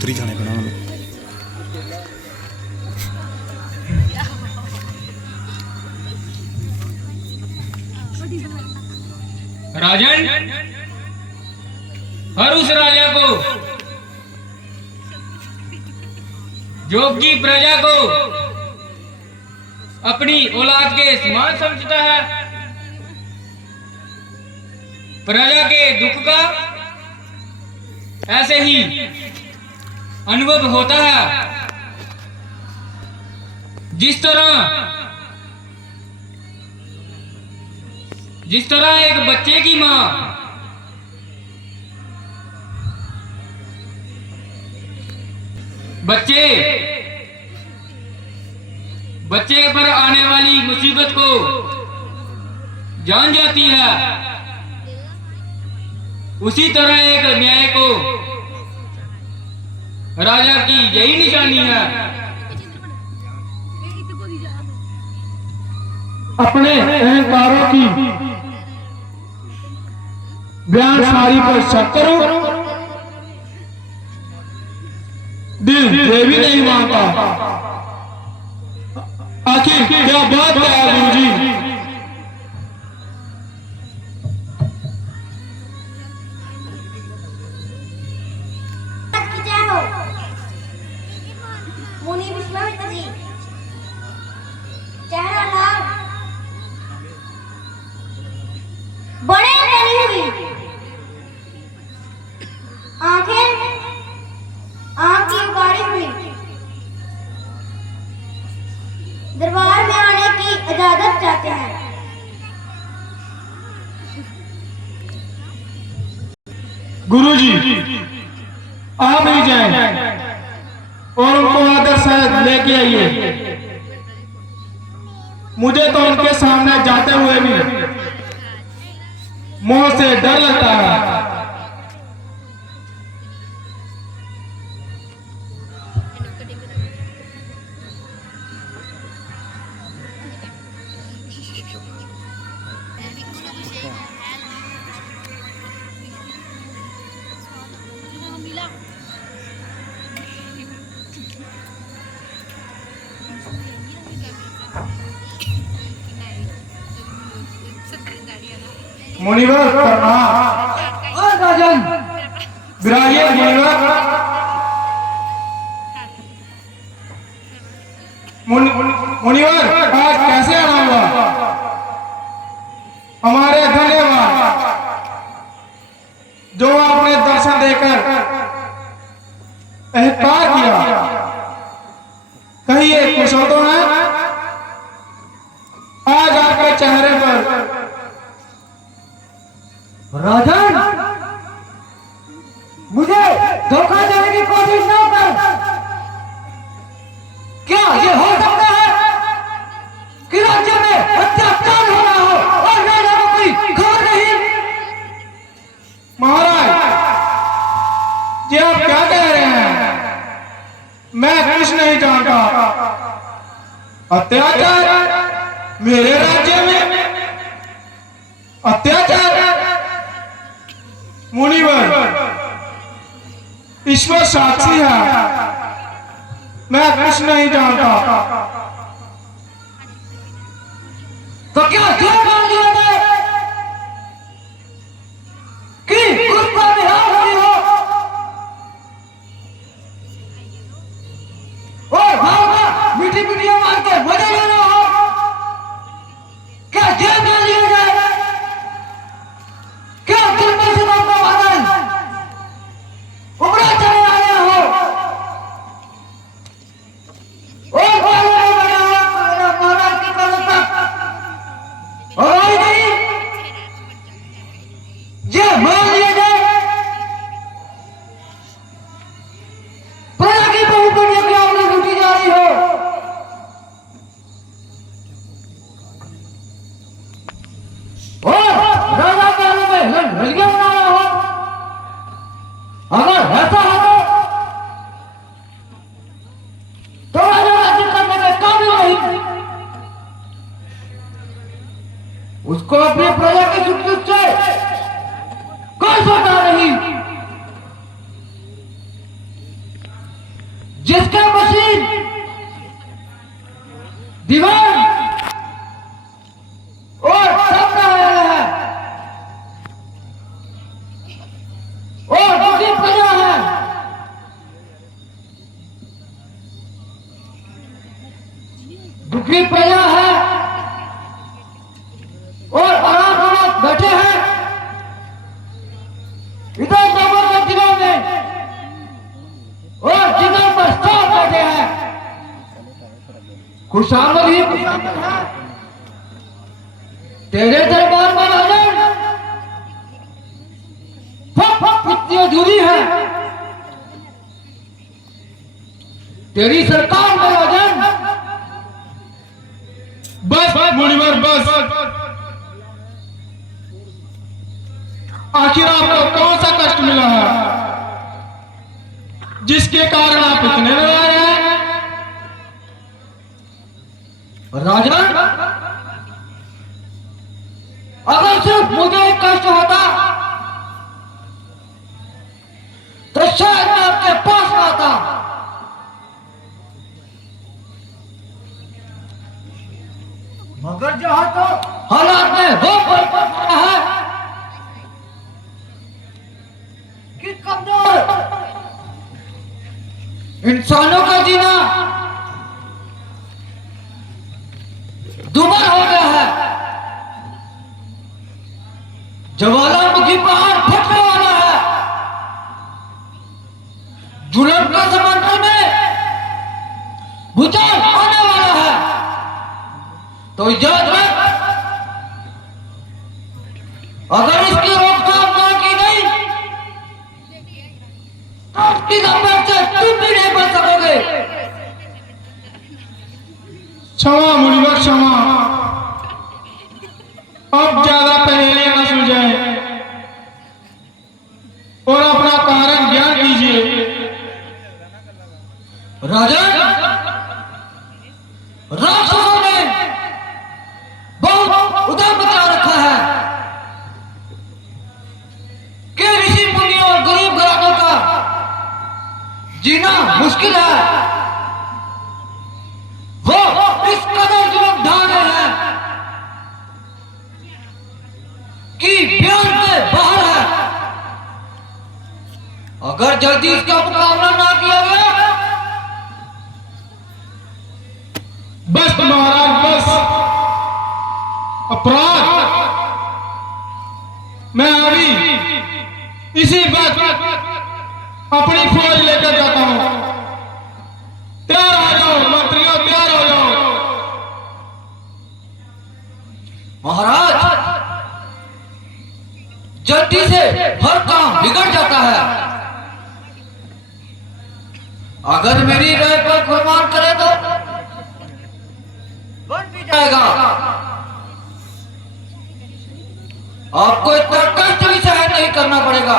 उतरी जाने पैना हूँ। राजन, हर उस राजा को जो की प्रजा को अपनी औलाद के समान समझता है, प्रजा के दुख का ऐसे ही अनुभव होता है। जिस तरह एक बच्चे की माँ बच्चे पर आने वाली मुसीबत को जान जाती है, उसी तरह एक न्याय को राजा की यही निशानी है। अपने अहंकारों की बयान सारी पर शक करो, दिल देवी नहीं मानता। आखिर क्या बात है गुरु जी? मुनि विश्वामित्र जी, चेहरा लाल, बड़े बनी हुई आंखें, आंख की उगाड़ी हुई, दरबार में आने की इजाजत चाहते हैं। गुरु जी आप ही जाएं और उनको आदर से लेके आइए। मुझे तो उनके सामने जाते हुए भी मुंह से डर लगता है। मुनिवर प्रणाम। और राजन विराजिए मुनिवर आज कैसे आना हुआ? हमारे धन्यवाद जो आपने दर्शन देकर अहकार किया। कहिए खुश हो तो है? आज आपके चेहरे पर राजन मुझे धोखा देने की कोशिश न कर। क्या ये हो सकता है कि राज्य में अत्याचार हो रहा हो और राजा को कोई खबर नहीं? महाराज ये आप क्या कह रहे हैं? मैं कुछ नहीं जानता। अत्याचार मेरे राज्य में? अत्याचार? मुनिवर ईश्वर साक्षी है, मैं कुछ नहीं जानता। तो क्या झूठ बोल दिया था कि खुद को बिहार हो रही हो और भावना मीठी मीठी मार के मजे ले रहे हो? क्या जेल में लिया जाए? क्या दिल में से बाबा बादल उमड़ा चले आए हो और महाराज की कल तक और आई नहीं? ये मान लिया जाए प्रजा की बहुमूल्य की आपने लूटी जा रही हो जिसके मशीन दीवान और सब आया है और दूसरी प्रजा है। दुखी प्रजा है और आराम बैठे हैं इधर जमा के दिनों में और जिधर पर सब बैठे हैं। खुशामद ही खुशामद है तेरे दरबार में राजन। कितनी अधूरी है तेरी सरकार में राजन। बस मुनिवर बस। आखिर आपको कौन सा कष्ट मिला है जिसके कारण आप इतने नाराज हैं? राजन अगर सिर्फ मुझे एक कष्ट होता तो शायद मैं आपके पास आता। मगर जहां तो हालात में वो पड़ है कि कमजोर इंसानों का जीना दुबर हो गया है। ज्वालामुखी पहाड़ फटने वाला है। जुलम का समंदर में भूचाल आने वाला है। तो याद रख अगर इसकी रोकथाम ना की गई तो उसकी लपेट से तुम भी नहीं बच सकोगे। क्षमा मुनिवर क्षमा। अब ज्यादा पहेलियां न सुलझाएं और अपना कारण ज्ञान कीजिए। राजन राक्षसों ने बहुत उधर बचा रखा है कि ऋषि मुनियों और गरीब घरानों का जीना मुश्किल है। वो इस कदर जुल्म ढा रहे हैं कि बयान से बाहर है। अगर जल्दी इसका मुकाबला ना किया गया बस महाराज बस। अपराध मैं अभी इसी बात अपनी फौज लेकर जाता हूं। तैयार हो जाओ मंत्रियों तैयार हो जाओ। महाराज जल्दी से हर काम बिगड़ जाता है। अगर मेरी राय पर गुमान करे तो बन भी जाएगा। आपको इतना कष्ट भी सहन नहीं करना पड़ेगा।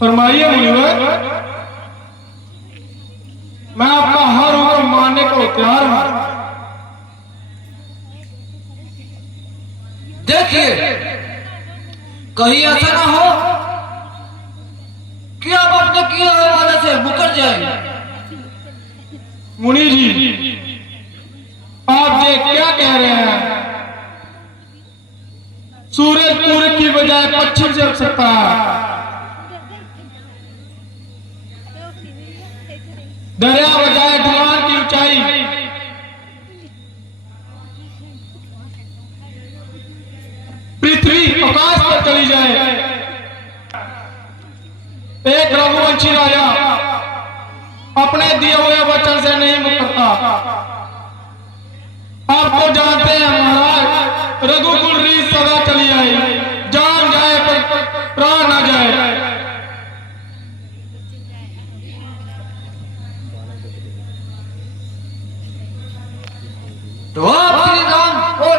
फरमाइए मुनिवर। मैं आपका हर हुक्म मानने को तैयार हूं। देखिए कहीं ऐसा ना हो कि आप अपने किए हुए वाले से मुकर जाएं। मुनि जी आप ये क्या कह रहे हैं? सूरज पूर्व की बजाय पश्चिम से उग सकता है। दरिया बजाय ढलान की ऊंचाई। पृथ्वी आकाश पर चली जाए। एक रघुवंशी राजा अपने दिए हुए वचन से नहीं मुकरता। आप तो जानते हैं महाराज रघुकुल रीत सदा चली आई। जान जाए पर प्राण ना जाए। तो आप श्री राम और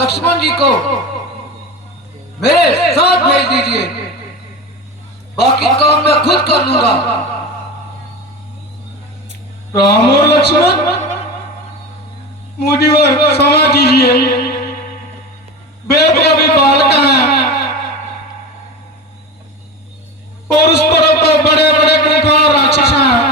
लक्ष्मण जी को मेरे साथ भेज दीजिए। बाकी काम मैं खुद कर लूंगा। राम और लक्ष्मण मुनिवर क्षमा कीजिए। वे तो अभी बालक हैं और उस तरफ तो बड़े बड़े खूंखार राक्षस हैं।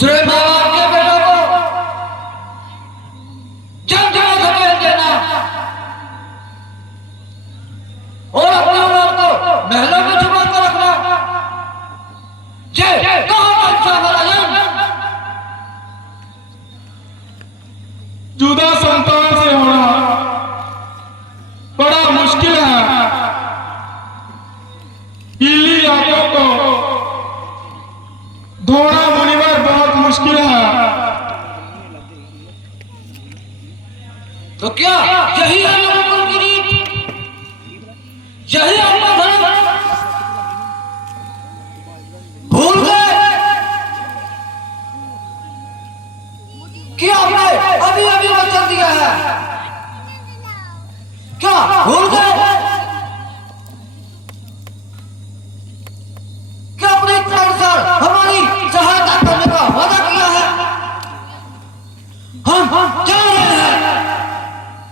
दूसरे माँ बाप के बेटों को जम जमा धकेल देना और अपनी औलाद को महलों में छुपा कर रखना, ये कहाँ का इंसाफ है राजन? जुदा संतान से होना बड़ा मुश्किल है। गीली आंखों को धोना मुनिवर बहुत मुश्किल है। तो क्या यही है लोगों की रीत? यही आपका धर्म? भूल गए कि आपने अभी अभी वचन दिया है? क्या भूल गए कि अपने अनुसार हमारी सहायता करने का वादा किया है? हम जा रहे हैं।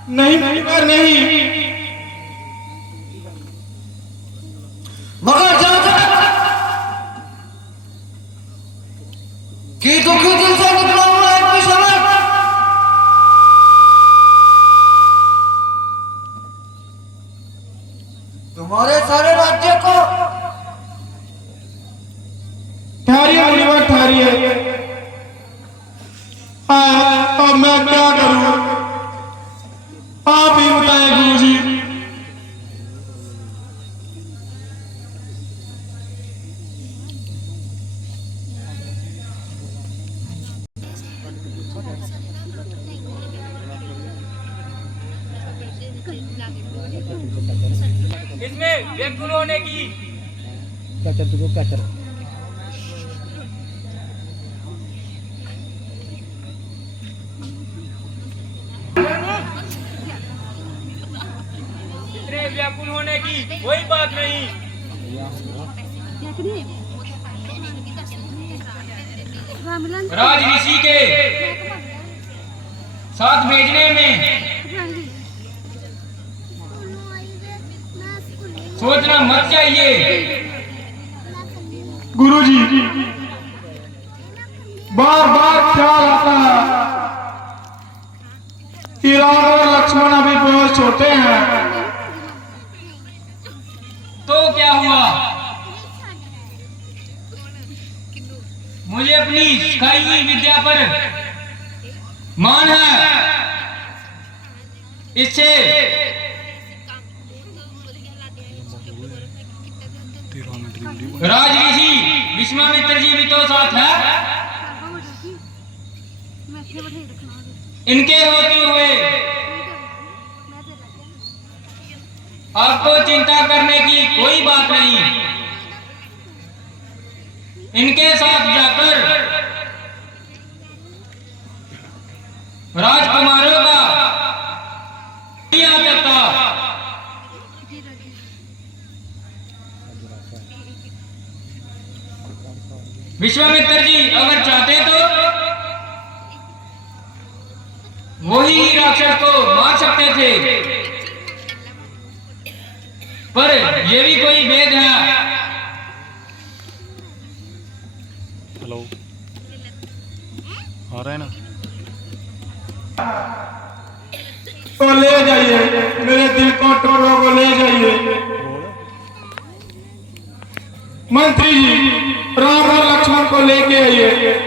नहीं मुनिवर नहीं, मगर जब तक कि दुखी दिल से निकला हुआ एक भी समय तुम्हारे सारे राज्य को ठहरिए मुनिवर ठहरिए। अब मैं क्या करूं, आप ही बताएं गुरुजी। इसमें व्यक्ति होने की इतने व्याकुल होने की कोई बात नहीं। राज ऋषि के साथ भेजने में सोचना मत चाहिए। गुरुजी बार बार ख्याल आता है कि राम और लक्ष्मण अभी बहुत छोटे हैं। तो क्या हुआ? मुझे अपनी सिखाई हुई विद्या पर मान है। इससे राज ऋषि विश्वामित्र जी भी तो साथ है। इनके होते हुए आपको चिंता करने की कोई बात नहीं। इनके साथ जाकर राजकुमारों का क्या करता। विश्वामित्र जी अगर चाहते तो वही राक्षस को मार सकते थे, पर ये भी कोई भेद है। हेलो, आ रहा है ना? तो ले जाइए, मेरे दिल को टुकड़ों को ले जाइए। मंत्री जी राम और लक्ष्मण को लेके आइए।